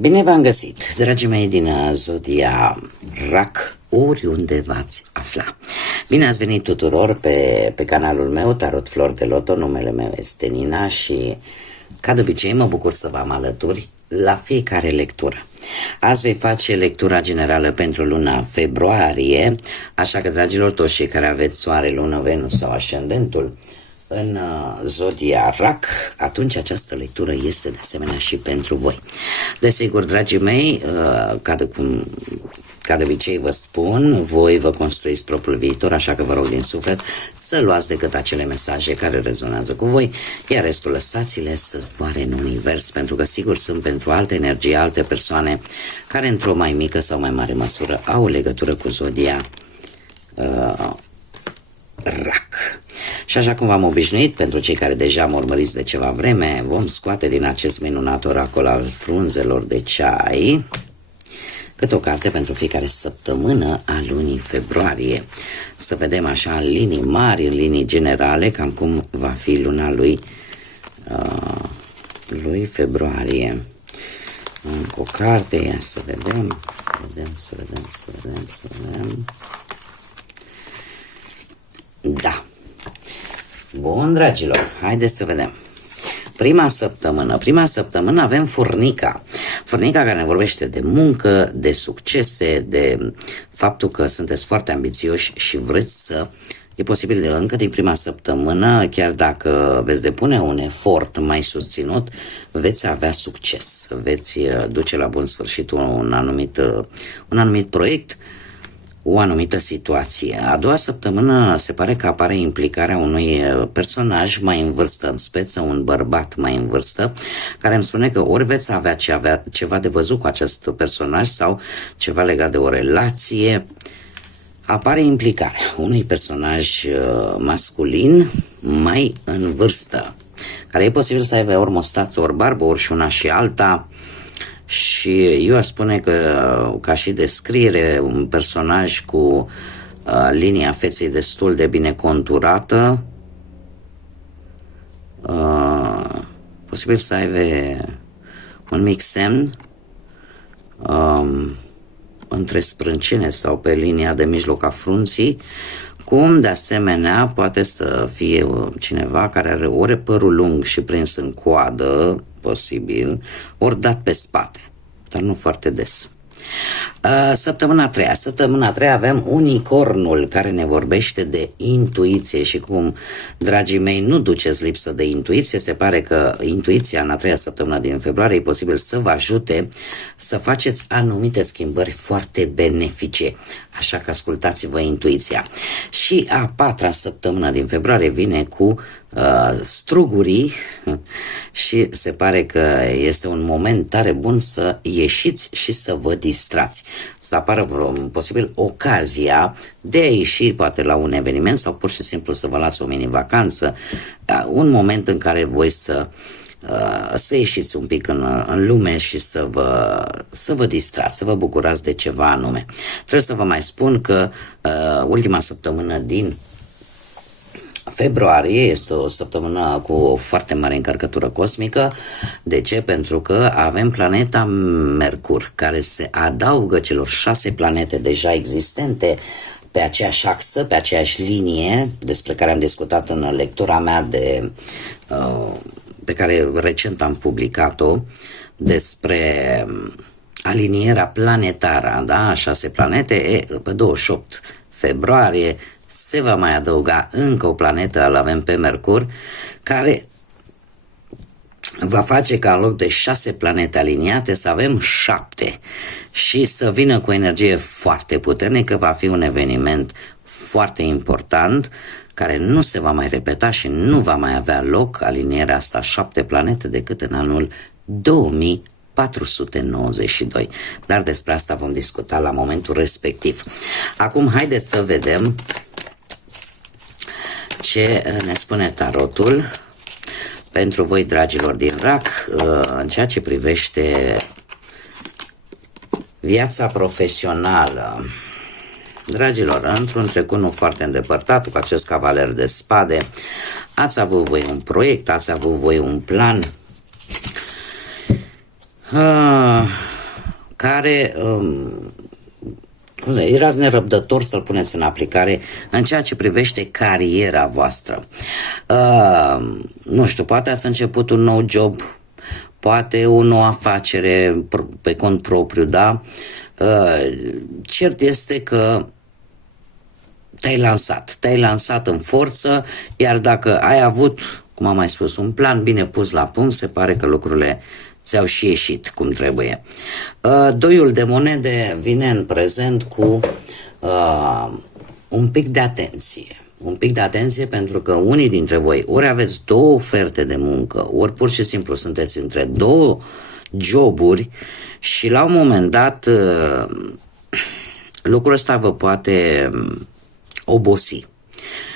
Bine v-am găsit, dragii mei din Zodia Rac, oriunde v-ați afla. Bine ați venit tuturor pe canalul meu, Tarot Flor de Loto, numele meu este Nina și, ca de obicei, mă bucur să vă am alături la fiecare lectură. Azi vei face lectura generală pentru luna februarie, așa că, dragilor, toți cei care aveți soare, lună, Venus sau ascendentul în Zodia Rac, atunci această lectură este de asemenea și pentru voi. Desigur, dragii mei, ca de obicei vă spun, voi vă construiți propriul viitor, așa că vă rog din suflet să luați decât acele mesaje care rezonează cu voi, iar restul lăsați-le să zboare în univers, pentru că sigur sunt pentru alte energii, alte persoane care într-o mai mică sau mai mare măsură au o legătură cu Zodia Rac. Și așa cum v-am obișnuit, pentru cei care deja mă urmăriți de ceva vreme, vom scoate din acest minunat oracol al frunzelor de ceai câte o carte pentru fiecare săptămână a lunii februarie. Să vedem așa în linii mari, în linii generale, cam cum va fi luna lui februarie. Încă o carte, ia să vedem. Da. Bun, dragilor, haideți să vedem. Prima săptămână avem Furnica. Furnica care ne vorbește de muncă, de succese, de faptul că sunteți foarte ambițioși și vreți să, e posibil încă din prima săptămână, chiar dacă veți depune un efort mai susținut, veți avea succes, veți duce la bun sfârșit un anumit proiect, o anumită situație. A doua săptămână se pare că apare implicarea unui personaj mai în vârstă, în speță, un bărbat mai în vârstă, care îmi spune că ori veți avea ceva de văzut cu acest personaj sau ceva legat de o relație. Apare implicarea unui personaj masculin mai în vârstă, care e posibil să aibă ori mostață, ori barbă, ori și una și alta. Și eu aș spune că, ca și descriere, un personaj cu linia feței destul de bine conturată, posibil să aibă un mic semn între sprâncene sau pe linia de mijloc a frunții, cum de asemenea poate să fie cineva care are ori părul lung și prins în coadă, posibil, ori dat pe spate, dar nu foarte des. Săptămâna a treia avem Unicornul, care ne vorbește de intuiție și cum, dragii mei, nu duceți lipsă de intuiție. Se pare că intuiția în a treia săptămână din februarie e posibil să vă ajute să faceți anumite schimbări foarte benefice, așa că ascultați-vă intuiția. Și a patra săptămână din februarie vine cu strugurii și se pare că este un moment tare bun să ieșiți și să vă distrați, să apară posibil ocazia de a ieși poate la un eveniment sau pur și simplu să vă luați o mini-vacanță, un moment în care voi să ieșiți un pic în lume și să vă distrați, să vă bucurați de ceva anume. Trebuie să vă mai spun că ultima săptămână din februarie este o săptămână cu o foarte mare încărcătură cosmică. De ce? Pentru că avem planeta Mercur, care se adaugă celor 6 planete deja existente pe aceeași axă, pe aceeași linie, despre care am discutat în lectura mea pe care recent am publicat-o, despre alinierea planetară, da? 6 planete, pe 28 februarie se va mai adăuga încă o planetă, îl avem pe Mercur, care va face ca în loc de 6 planete aliniate să avem 7 și să vină cu energie foarte puternică. Va fi un eveniment foarte important care nu se va mai repeta și nu va mai avea loc alinierea asta 7 planete decât în anul 2492. Dar despre asta vom discuta la momentul respectiv. Acum haideți să vedem ce ne spune tarotul pentru voi, dragilor din Rac, în ceea ce privește viața profesională. Dragilor, într-un trecut nu foarte îndepărtat, cu acest cavaler de spade, ați avut voi un proiect, ați avut voi un plan care erați nerăbdător să-l puneți în aplicare în ceea ce privește cariera voastră. Nu știu, poate ați început un nou job, poate o nouă afacere pe cont propriu, da? Cert este că te-ai lansat în forță, iar dacă ai avut, cum am mai spus, un plan bine pus la punct, se pare că lucrurile ți-au și ieșit cum trebuie. Doiul de monede vine în prezent cu un pic de atenție. Un pic de atenție pentru că unii dintre voi ori aveți două oferte de muncă, ori pur și simplu sunteți între două joburi și la un moment dat lucrul ăsta vă poate obosi.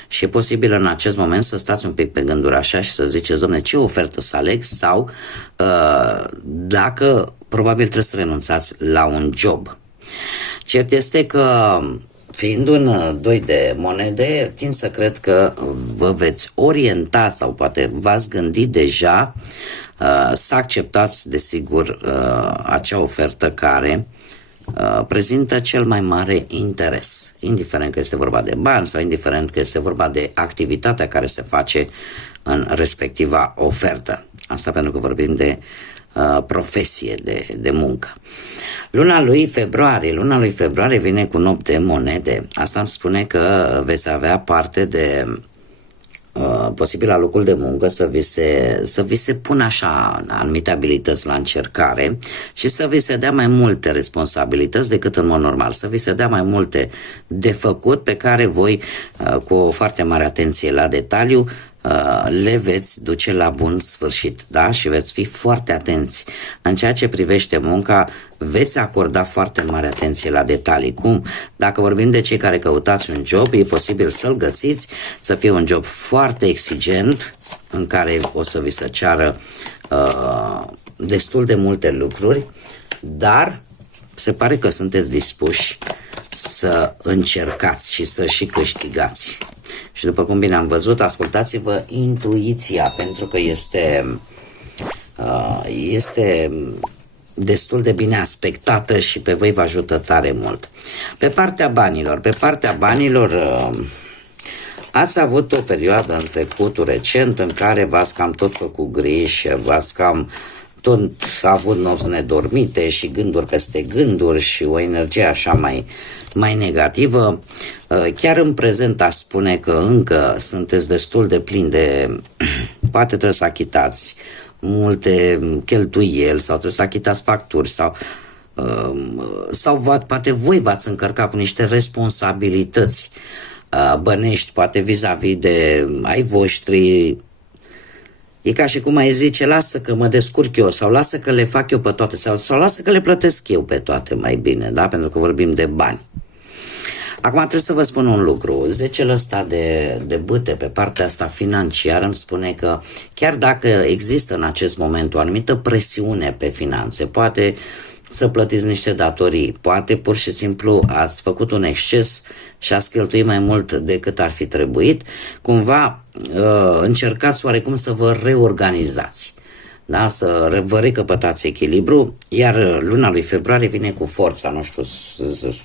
Și e posibil în acest moment să stați un pic pe gânduri așa și să ziceți, dom'le, ce ofertă să aleg sau dacă probabil trebuie să renunțați la un job. Cert este că fiind un doi de monede, tind să cred că vă veți orienta sau poate v-ați gândit deja să acceptați, desigur, acea ofertă care prezintă cel mai mare interes, indiferent că este vorba de bani sau indiferent că este vorba de activitatea care se face în respectiva ofertă. Asta pentru că vorbim de profesie, de muncă. Luna lui februarie vine cu 8 de monede. Asta îmi spune că veți avea parte de posibil la locul de muncă să vi se pună așa anumite abilități la încercare și să vi se dea mai multe responsabilități decât în mod normal, să vi se dea mai multe de făcut pe care voi cu o foarte mare atenție la detaliu le veți duce la bun sfârșit, da? Și veți fi foarte atenți. În ceea ce privește munca, veți acorda foarte mare atenție la detalii. Cum? Dacă vorbim de cei care căutați un job, e posibil să-l găsiți, să fie un job foarte exigent, în care o să vi se ceară destul de multe lucruri, dar se pare că sunteți dispuși să încercați și să și câștigați. Și după cum bine am văzut, ascultați-vă intuiția, pentru că este destul de bine aspectată și pe voi vă ajută tare mult. Pe partea banilor, ați avut o perioadă în trecutul recent în care v-ați cam tot făcut griji, v-ați cam tot avut nopți nedormite și gânduri peste gânduri și o energie așa mai negativă. Chiar în prezent aș spune că încă sunteți destul de plini de poate trebuie să achitați multe cheltuieli sau trebuie să achitați facturi sau poate voi v-ați încărcat cu niște responsabilități bănești, poate vis-a-vis de ai voștri. E ca și cum ai zice, lasă că mă descurc eu sau lasă că le fac eu pe toate sau lasă că le plătesc eu pe toate mai bine, da? Pentru că vorbim de bani. Acum trebuie să vă spun un lucru. 10-ul ăsta de bâte pe partea asta financiară îmi spune că chiar dacă există în acest moment o anumită presiune pe finanțe, poate să plătiți niște datorii, poate pur și simplu ați făcut un exces și ați cheltuit mai mult decât ar fi trebuit, cumva încercați oarecum să vă reorganizați, da? Să vă recăpătați echilibru, iar luna lui februarie vine cu forța, nu știu,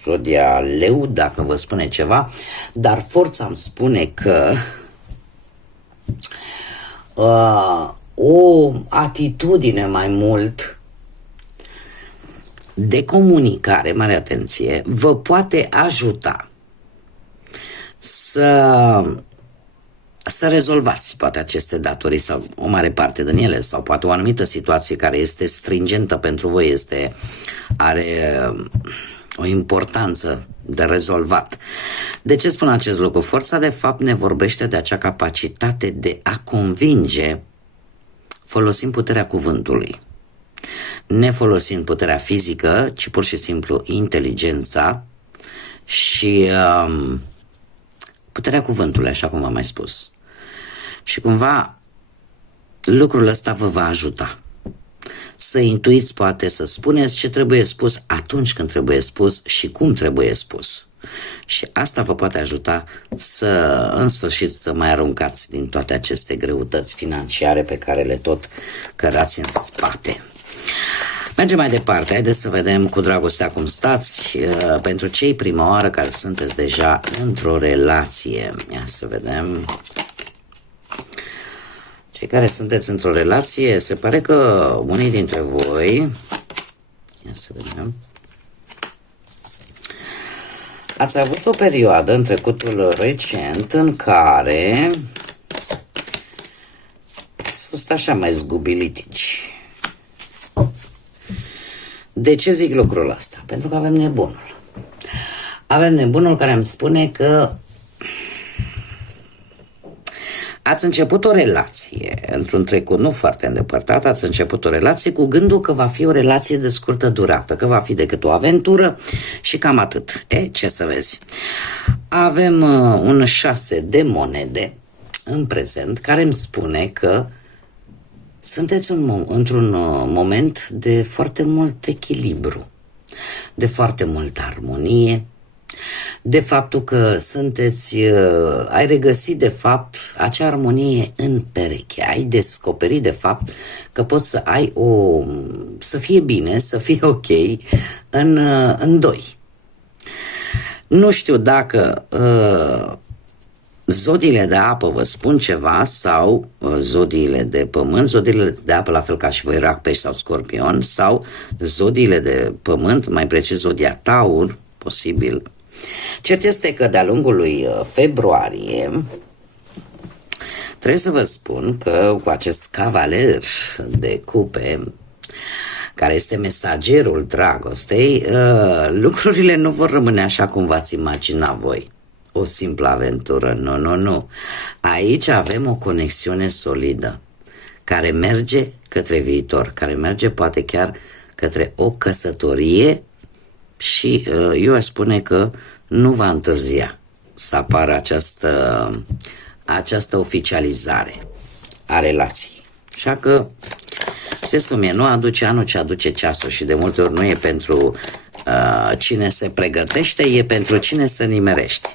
Zodia Leu, dacă vă spune ceva, dar forța îmi spune că o atitudine mai mult de comunicare, mare atenție, vă poate ajuta să rezolvați poate aceste datorii sau o mare parte din ele sau poate o anumită situație care este stringentă pentru voi, are o importanță de rezolvat. De ce spun acest lucru? Forța de fapt ne vorbește de acea capacitate de a convinge folosind puterea cuvântului. Ne folosind puterea fizică, ci pur și simplu inteligența și puterea cuvântului, așa cum v-am mai spus. Și cumva lucrul ăsta vă va ajuta să intuiți, poate să spuneți ce trebuie spus atunci când trebuie spus și cum trebuie spus. Și asta vă poate ajuta să, în sfârșit, să mai aruncați din toate aceste greutăți financiare pe care le tot cărați în spate. Mergem mai departe, haideți să vedem cu dragostea cum stați. Pentru cei prima oară care sunteți deja într-o relație, ia să vedem. Cei care sunteți într-o relație, se pare că unii dintre voi, ia să vedem, ați avut o perioadă în trecutul recent în care ați fost așa mai zgubilitici. De ce zic lucrul ăsta? Pentru că avem nebunul. Avem nebunul care îmi spune că ați început o relație într-un trecut nu foarte îndepărtat, ați început o relație cu gândul că va fi o relație de scurtă durată, că va fi decât o aventură și cam atât. Ce să vezi? Avem un 6 de monede în prezent care îmi spune că sunteți într-un moment de foarte mult echilibru, de foarte multă armonie, de faptul că ai regăsit de fapt acea armonie în pereche, ai descoperit de fapt că poți să ai să fie bine, să fie ok în doi. Nu știu dacă zodiile de apă vă spun ceva sau zodiile de pământ, zodiile de apă la fel ca și voi, Rac, Pești sau Scorpion, sau zodiile de pământ, mai precis zodia Taur, posibil. Cert este că de-a lungul lui februarie trebuie să vă spun că cu acest cavaler de cupe, care este mesagerul dragostei, lucrurile nu vor rămâne așa cum v-ați imagina voi. O simplă aventură, nu. Aici avem o conexiune solidă, care merge către viitor, care merge poate chiar către o căsătorie și eu aș spune că nu va întârzia să apară această oficializare a relației. Așa că, știți cum e, nu aduce anul ce aduce ceasul și de multe ori nu e pentru cine se pregătește, e pentru cine se nimerește.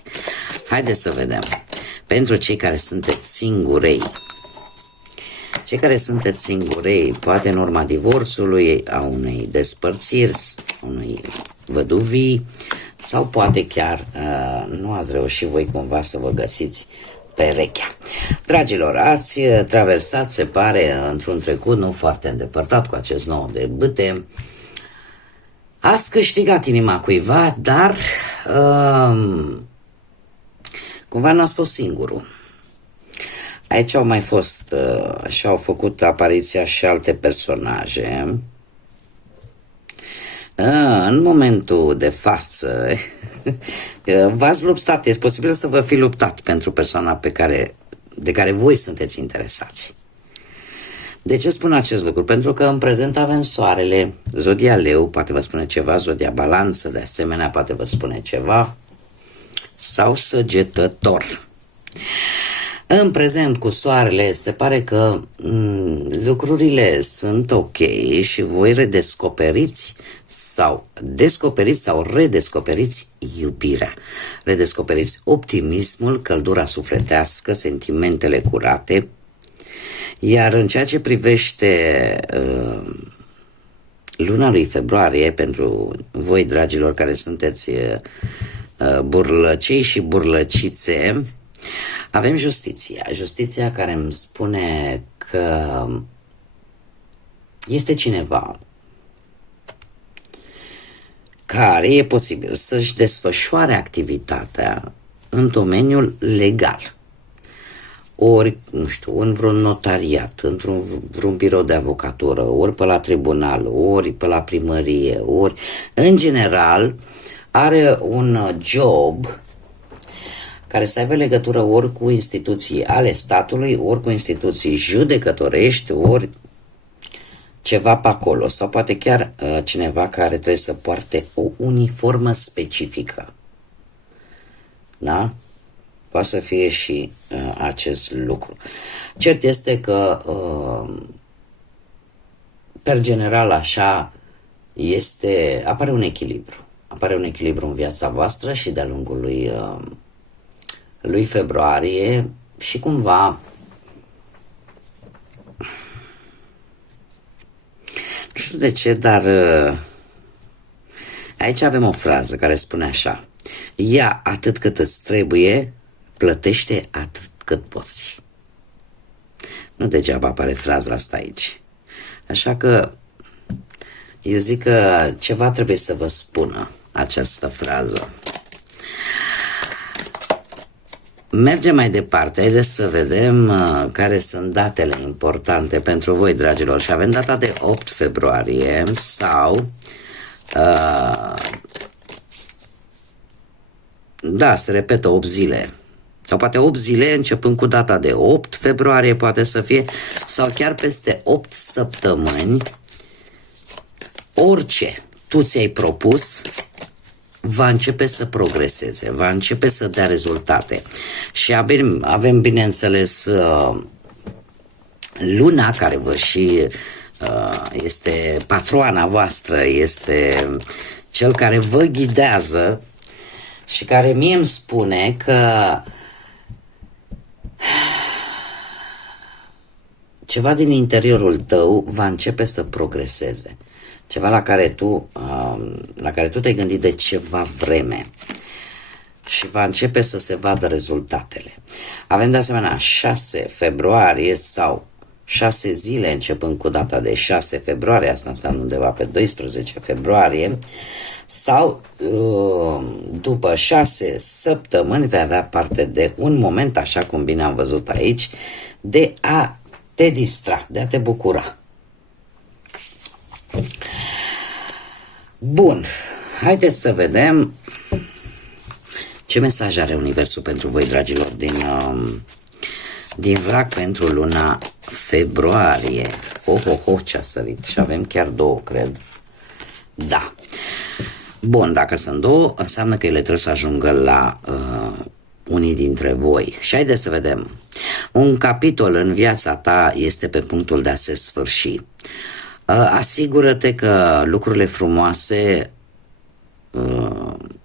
Haideți să vedem. Pentru cei care sunteți singurei, poate în urma divorțului, a unei despărțiri, unei văduvii, sau poate chiar nu ați reușit voi cumva să vă găsiți perechea. Dragilor, ați traversat, se pare, într-un trecut nu foarte îndepărtat cu acest nou de bâte. Ați câștigat inima cuiva, dar cumva n-ați fost singurul. Aici au mai fost și au făcut apariția și alte personaje. În momentul de față v-ați luptat, este posibil să vă fi luptat pentru persoana de care voi sunteți interesați. De ce spun acest lucru? Pentru că în prezent avem soarele, zodia Leu, poate vă spune ceva, zodia Balanță, de asemenea poate vă spune ceva, sau Săgetător. În prezent cu soarele se pare că lucrurile sunt ok și voi redescoperiți sau redescoperiți iubirea. Redescoperiți optimismul, căldura sufletească, sentimentele curate. Iar în ceea ce privește luna lui februarie, pentru voi, dragilor, care sunteți burlăcei și burlăcițe, avem justiția care îmi spune că este cineva care e posibil să-și desfășoare activitatea în domeniul legal. Ori, nu știu, în vreun notariat, vreun birou de avocatură, ori pe la tribunal, ori pe la primărie, ori, în general, are un job care să aibă legătură ori cu instituții ale statului, ori cu instituții judecătorești, ori ceva pe acolo. Sau poate chiar cineva care trebuie să poarte o uniformă specifică. Da? Poate să fie și acest lucru. Cert este că, per general, așa, apare un echilibru. Apare un echilibru în viața voastră și de-a lungul lui februarie și cumva, nu știu de ce, dar aici avem o frază care spune așa: ia atât cât îți trebuie, plătește atât cât poți. Nu degeaba apare fraza asta aici. Așa că eu zic că ceva trebuie să vă spună această frază. Mergem mai departe, haideți să vedem care sunt datele importante pentru voi, dragilor. Și avem data de 8 februarie sau da, se repetă 8 zile. Sau poate 8 zile începând cu data de 8 februarie poate să fie, sau chiar peste 8 săptămâni. Orice tu ți-ai propus va începe să progreseze, va începe să dea rezultate. Și avem bineînțeles, luna care vă și este patroana voastră, este cel care vă ghidează și care mie îmi spune că ceva din interiorul tău va începe să progreseze. Ceva la care tu te-ai gândit de ceva vreme și va începe să se vadă rezultatele. Avem de asemenea 6 februarie sau 6 zile începând cu data de 6 februarie, asta înseamnă undeva pe 12 februarie, sau după 6 săptămâni vei avea parte de un moment, așa cum bine am văzut aici, de a te distra, de a te bucura. Bun, haideți să vedem ce mesaj are Universul pentru voi, dragilor, din VRAC pentru luna februarie. Ce a sărit. Și avem chiar două, cred. Da. Bun, dacă sunt două, înseamnă că ele trebuie să ajungă la unii dintre voi. Și haideți să vedem. Un capitol în viața ta este pe punctul de a se sfârși. Asigură-te că lucrurile frumoase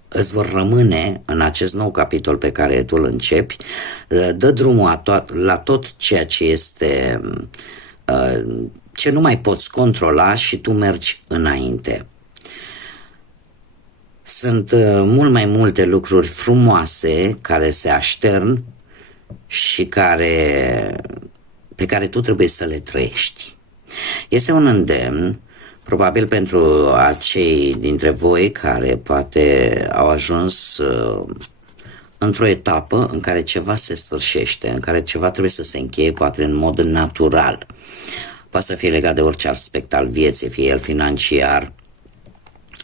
îți vor rămâne în acest nou capitol pe care tu îl începi. Dă drumul la tot ceea ce este ce nu mai poți controla și tu mergi înainte. Sunt mult mai multe lucruri frumoase care se aștern și pe care tu trebuie să le trăiești. Este un îndemn, probabil pentru acei dintre voi care poate au ajuns într-o etapă în care ceva se sfârșește, în care ceva trebuie să se încheie, poate în mod natural. Poate să fie legat de orice aspect al vieții, fie el financiar,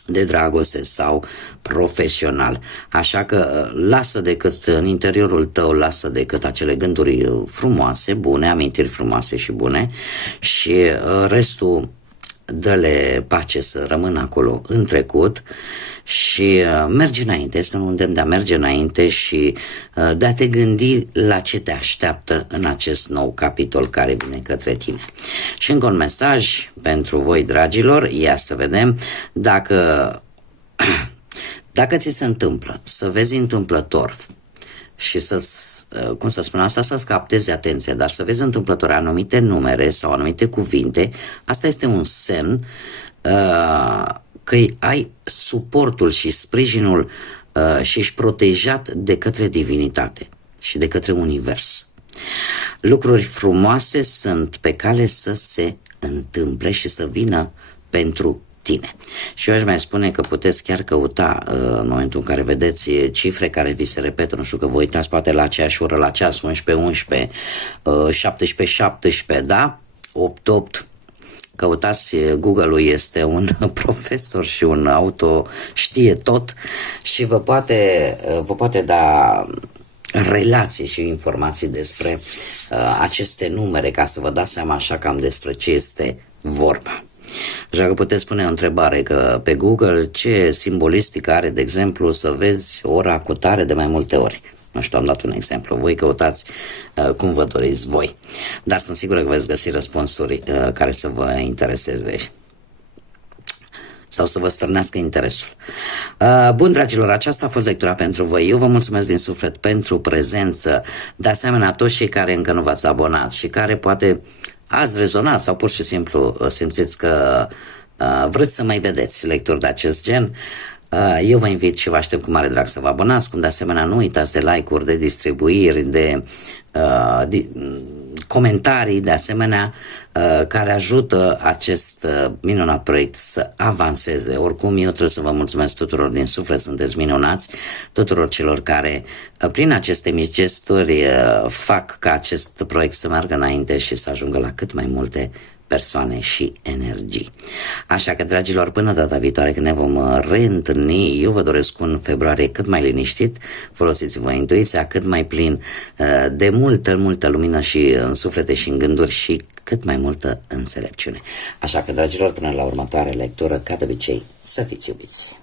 de dragoste sau profesional. Așa că lasă decât în interiorul tău, lasă decât acele gânduri frumoase, bune, amintiri frumoase și bune, și restul dă-le pace să rămână acolo în trecut și mergi înainte. Este un îndemn de a merge înainte și de a te gândi la ce te așteaptă în acest nou capitol care vine către tine. Și încă un mesaj pentru voi, dragilor. Ia să vedem dacă ți se întâmplă să vezi întâmplător și cum să spun asta, să-ți captezi atenția, dar să vezi întâmplător anumite numere sau anumite cuvinte, asta este un semn că ai suportul și sprijinul și ești protejat de către divinitate și de către univers. Lucruri frumoase sunt pe cale să se întâmple și să vină pentru tine. Și eu aș mai spune că puteți chiar căuta în momentul în care vedeți cifre care vi se repetă, nu știu, că vă uitați poate la aceeași oră, la ceas, 11, 17, 17, da? 8, 8. Căutați, Google-ul este un profesor și un auto știe tot și vă poate da relații și informații despre aceste numere ca să vă dați seama așa cam despre ce este vorba. Așa că puteți pune o întrebare că pe Google ce simbolistică are, de exemplu, să vezi ora cu tare de mai multe ori. Nu știu, am dat un exemplu. Voi căutați cum vă doriți voi. Dar sunt sigur că veți găsi răspunsuri care să vă intereseze sau să vă stârnească interesul. Bun, dragilor, aceasta a fost lectura pentru voi. Eu vă mulțumesc din suflet pentru prezență. De asemenea, toți cei care încă nu v-ați abonat și care poate ați rezonat sau pur și simplu simțiți că vreți să mai vedeți lecturi de acest gen, eu vă invit și vă aștept cu mare drag să vă abonați, cum de asemenea nu uitați de like-uri, de distribuiri, de comentarii, de asemenea, care ajută acest minunat proiect să avanseze. Oricum, eu trebuie să vă mulțumesc tuturor din suflet, sunteți minunați, tuturor celor care, prin aceste mici gesturi, fac ca acest proiect să meargă înainte și să ajungă la cât mai multe persoane și energii. Așa că, dragilor, până data viitoare când ne vom reîntâlni, eu vă doresc un februarie cât mai liniștit, folosiți-vă intuiția, cât mai plin de multă lumină și în suflete și în gânduri și cât mai multă înțelepciune. Așa că, dragilor, până la următoarea lectură, ca de obicei, să fiți iubiți!